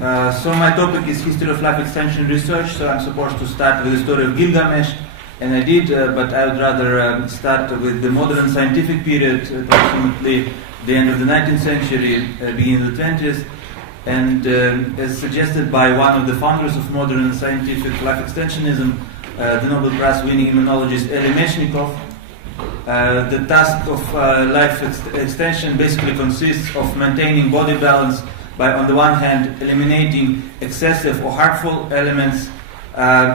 So my topic is history of life extension research, so I'm supposed to start with the story of Gilgamesh, and I did, but I would rather start with the modern scientific period, approximately the end of the 19th century, beginning of the 20th, and as suggested by one of the founders of modern scientific life extensionism, the Nobel Prize winning immunologist Ilia Stambler, the task of life extension basically consists of maintaining body balance by, on the one hand, eliminating excessive or harmful elements,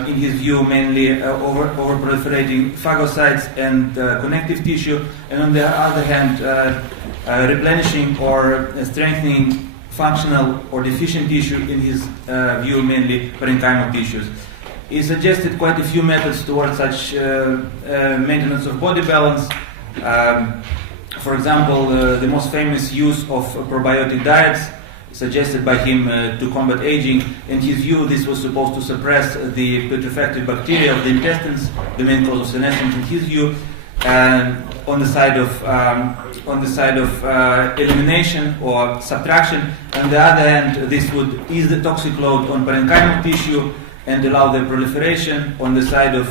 in his view, mainly over-proliferating phagocytes and connective tissue, and on the other hand, replenishing or strengthening functional or deficient tissue, in his view, mainly parenchymal tissues. He suggested quite a few methods towards such maintenance of body balance. For example, the most famous use of probiotic diets, suggested by him to combat aging. In his view, this was supposed to suppress the putrefactive bacteria of the intestines, the main cause of senescence in his view. On the side of elimination or subtraction. On the other hand, this would ease the toxic load on parenchymal tissue and allow their proliferation on the side of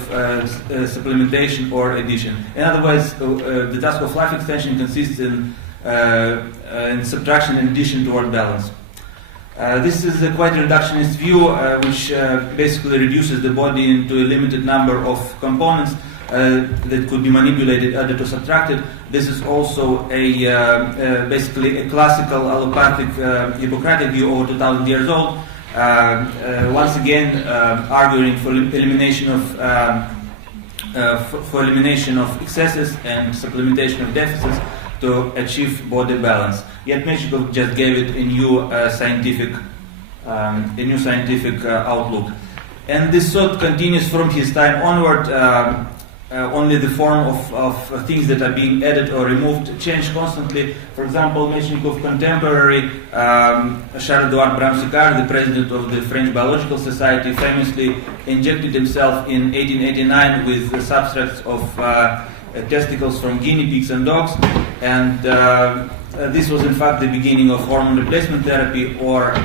supplementation or addition. In other words, the task of life extension consists in subtraction and addition toward balance. This is a quite reductionist view, which basically reduces the body into a limited number of components that could be manipulated, added or subtracted. This is also basically a classical allopathic Hippocratic view over 2,000 years old. Once again, arguing for elimination of excesses and supplementation of deficits to achieve body balance. Yet Meshnikov just gave it a new scientific outlook, and this thought continues from his time onward. Only the form of things that are being added or removed change constantly. For example, Meshnikov's contemporary Charles-Édouard Brown-Séquard, the president of the French Biological Society, famously injected himself in 1889 with the substracts of testicles from guinea pigs and dogs, and this was in fact the beginning of hormone replacement therapy, or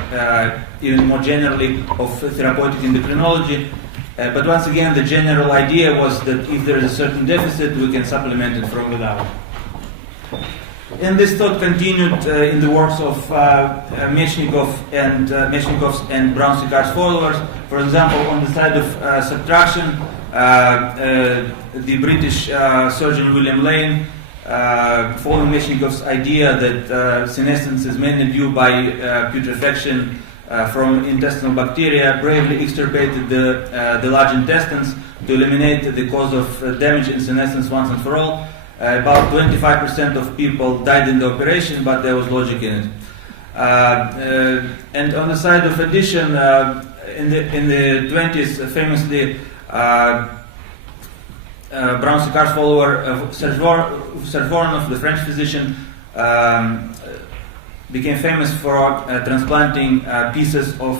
even more generally of therapeutic endocrinology. But once again, the general idea was that if there is a certain deficit, we can supplement it from without. And this thought continued in the works of Meshnikov's and Brown-Séquard's followers. For example, on the side of subtraction, the British surgeon William Lane, following Meshnikov's idea that senescence is mainly due by putrefaction from intestinal bacteria, bravely extirpated the large intestines to eliminate the cause of damage in senescence once and for all. About 25% of people died in the operation, but there was logic in it. And on the side of addition, in the 20s, famously, Brown-Séquard's follower, Serge Voronov, the French physician, became famous for transplanting pieces of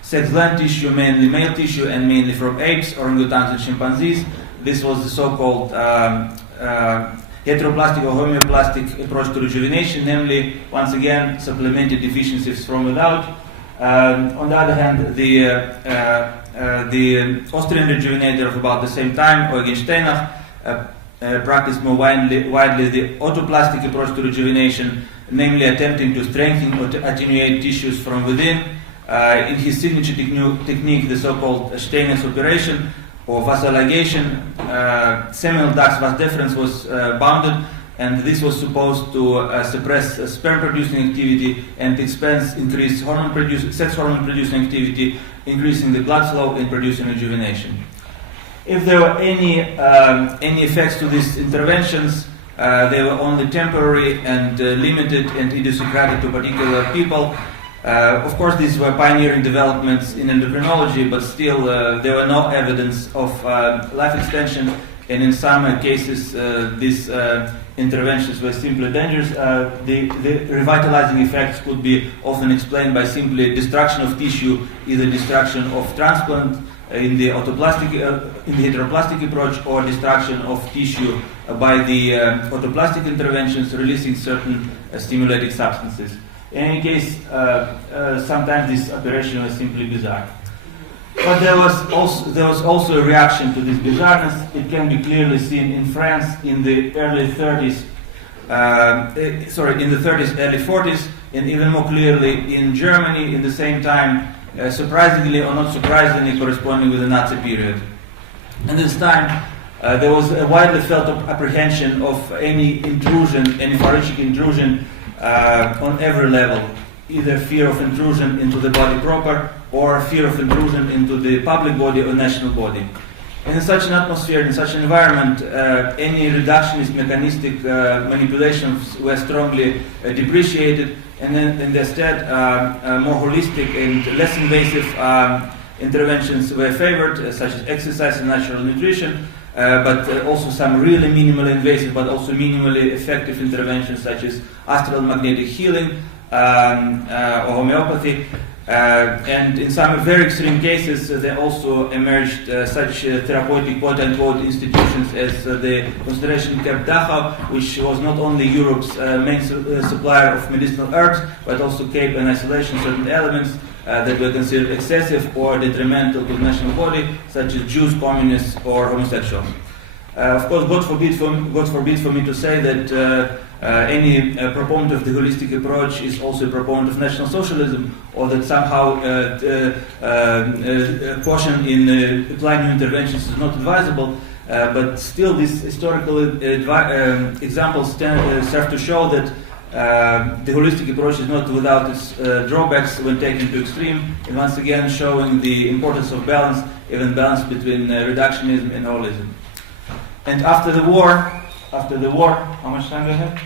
sex gland tissue, mainly male tissue, and mainly from apes, orangutans, and chimpanzees. This was the so-called heteroplastic or homeoplastic approach to rejuvenation, namely, once again, supplemented deficiencies from without. On the other hand, the Austrian rejuvenator of about the same time, Eugen Steinach, practiced more widely the autoplastic approach to rejuvenation, namely attempting to strengthen or to attenuate tissues from within. In his signature technique, the so-called Steinach's operation or vasoligation, seminal ducts vas deferens was bounded, and this was supposed to suppress sperm-producing activity and increase sex hormone-producing activity, increasing the blood flow and producing rejuvenation. If there were any effects to these interventions, they were only temporary and limited and idiosyncratic to particular people. Of course, these were pioneering developments in endocrinology, but still there were no evidence of life extension, and in some cases these interventions were simply dangerous. The revitalizing effects could be often explained by simply destruction of tissue, either destruction of transplant in the heteroplastic approach, or destruction of tissue by the autoplastic interventions, releasing certain stimulating substances. In any case, sometimes this operation was simply bizarre. But there was also a reaction to this bizarreness. It can be clearly seen in France in the early 30s, in the 30s, early 40s, and even more clearly in Germany in the same time, surprisingly or not surprisingly corresponding with the Nazi period. And this time, there was a widely felt apprehension of any intrusion, any far-reaching intrusion on every level, either fear of intrusion into the body proper or fear of intrusion into the public body or national body. And in such an atmosphere, in such an environment, any reductionist mechanistic manipulations were strongly depreciated, and instead more holistic and less invasive interventions were favored, such as exercise and natural nutrition, but also some really minimally invasive but also minimally effective interventions such as astral magnetic healing or homeopathy. And in some very extreme cases, there also emerged such therapeutic quote-unquote institutions as the concentration camp Dachau, which was not only Europe's main supplier of medicinal herbs, but also kept in isolation certain elements that were considered excessive or detrimental to the national body, such as Jews, communists, or homosexuals. Of course, God forbid for me to say that any proponent of the holistic approach is also a proponent of National Socialism, or that somehow caution in applying new interventions is not advisable. But still, these historical examples serve to show that the holistic approach is not without its drawbacks when taken to extreme, and once again showing the importance of balance, even balance between reductionism and holism. And after the war, how much time do I have?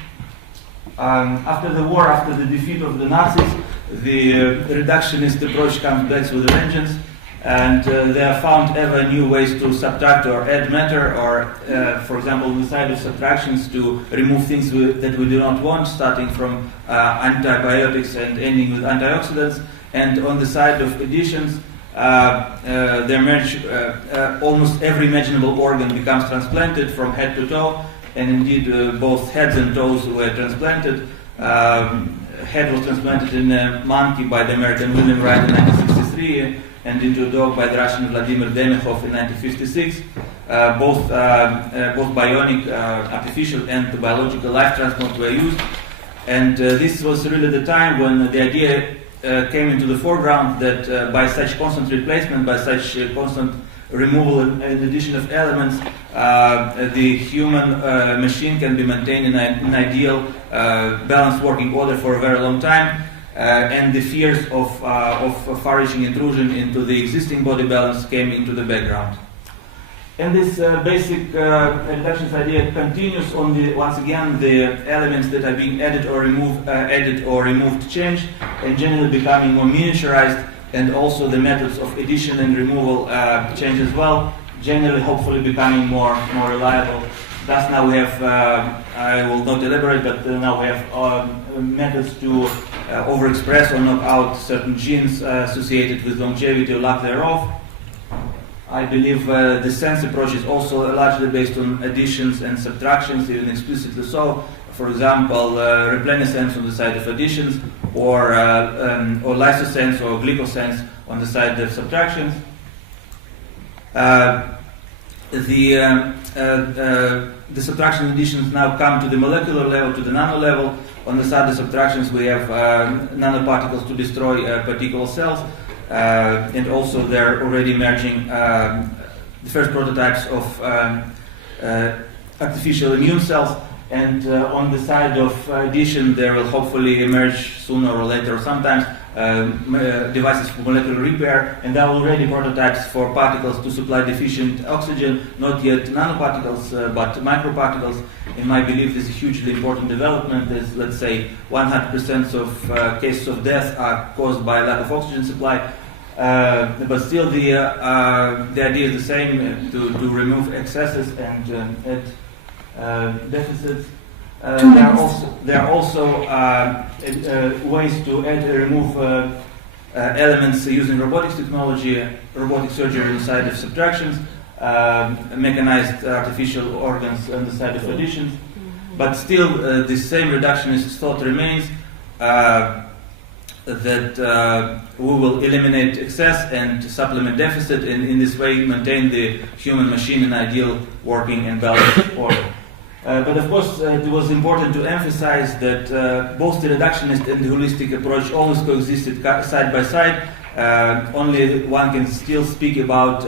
After the war, after the defeat of the Nazis, the reductionist approach comes back with a vengeance, and they have found ever new ways to subtract or add matter, or, for example, on the side of subtractions, to remove things that we do not want, starting from antibiotics and ending with antioxidants, and on the side of additions, almost every imaginable organ becomes transplanted from head to toe, and indeed both heads and toes were transplanted. Head was transplanted in a monkey by the American William Wright in 1963, and into a dog by the Russian Vladimir Demikhov in 1956. Both bionic, artificial, and biological life transplant were used, and this was really the time when the idea came into the foreground that by such constant replacement, by such constant removal and addition of elements, the human machine can be maintained in an ideal balanced working order for a very long time, and the fears of far-reaching intrusion into the existing body balance came into the background. And this basic reductionist idea continues on once again the elements that are being added or removed change, and generally becoming more miniaturized, and also the methods of addition and removal change as well, generally hopefully becoming more reliable. Thus now we have, I will not elaborate, but now we have methods to overexpress or knock out certain genes associated with longevity or lack thereof. I believe the SENS approach is also largely based on additions and subtractions, even explicitly so. For example, repleniscence on the side of additions, or lysosense or glycosense on the side of subtractions. The subtraction additions now come to the molecular level, to the nano level. On the side of subtractions, we have nanoparticles to destroy particle cells. And also they're already emerging the first prototypes of artificial immune cells, and on the side of addition there will hopefully emerge sooner or later or sometimes devices for molecular repair, and there are already prototypes for particles to supply deficient oxygen, not yet nanoparticles but microparticles. In my belief, this is a hugely important development, as let's say 100% of cases of death are caused by lack of oxygen supply. But still the idea is the same, to remove excesses and add deficits. There are also ways to add and remove elements using robotics technology, robotic surgery on the side of subtractions, mechanized artificial organs on the side of additions. But still, the same reductionist thought remains. that we will eliminate excess and supplement deficit, and in this way maintain the human machine in ideal working and balanced order. But of course, it was important to emphasize that both the reductionist and the holistic approach always coexisted side by side. Only one can still speak about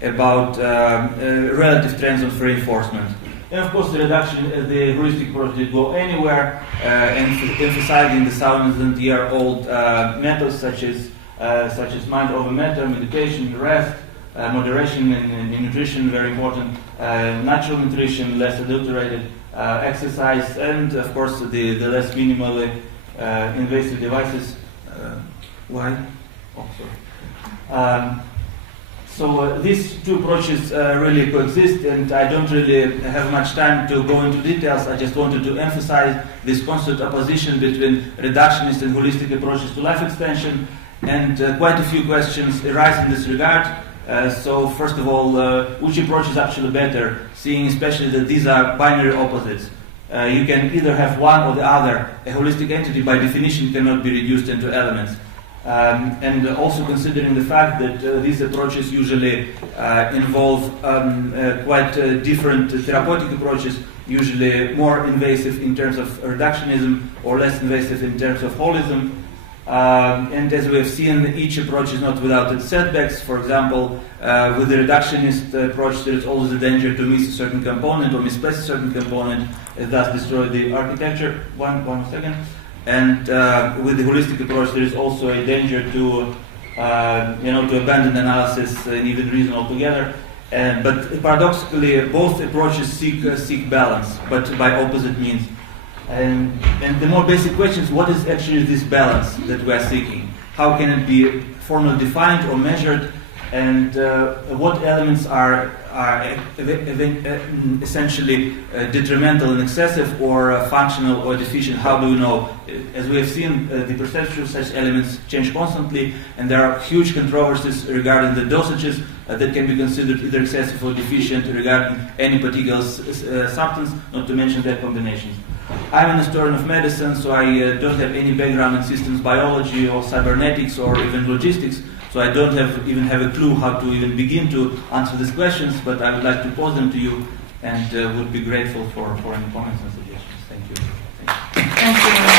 relative trends of reinforcement. And of course, the heuristic approach did go anywhere, emphasizing the thousands and year-old methods such as mind over matter, meditation, rest, moderation in nutrition, very important, natural nutrition, less adulterated, exercise, and of course the less minimally invasive devices. Why? Oh, sorry. So these two approaches really coexist, and I don't really have much time to go into details. I just wanted to emphasize this constant opposition between reductionist and holistic approaches to life extension, and quite a few questions arise in this regard. So first of all, which approach is actually better, seeing especially that these are binary opposites. You can either have one or the other. A holistic entity by definition cannot be reduced into elements. And also considering the fact that these approaches usually involve quite different therapeutic approaches, usually more invasive in terms of reductionism or less invasive in terms of holism. And as we have seen, each approach is not without its setbacks. For example, with the reductionist approach, there is always a danger to miss a certain component or misplace a certain component, and thus destroy the architecture. One second. And with the holistic approach, there is also a danger to abandon analysis and even reason altogether. But paradoxically, both approaches seek balance, but by opposite means. And the more basic question is, what is actually this balance that we are seeking? How can it be formally defined or measured? And what elements are essentially detrimental and excessive, or functional or deficient? How do we know? As we have seen, the perception of such elements change constantly, and there are huge controversies regarding the dosages that can be considered either excessive or deficient regarding any particular substance, not to mention their combinations. I'm an historian of medicine, so I don't have any background in systems biology or cybernetics or even logistics. So I don't even have a clue how to even begin to answer these questions, but I would like to pose them to you, and would be grateful for any comments and suggestions. Thank you. Thank you.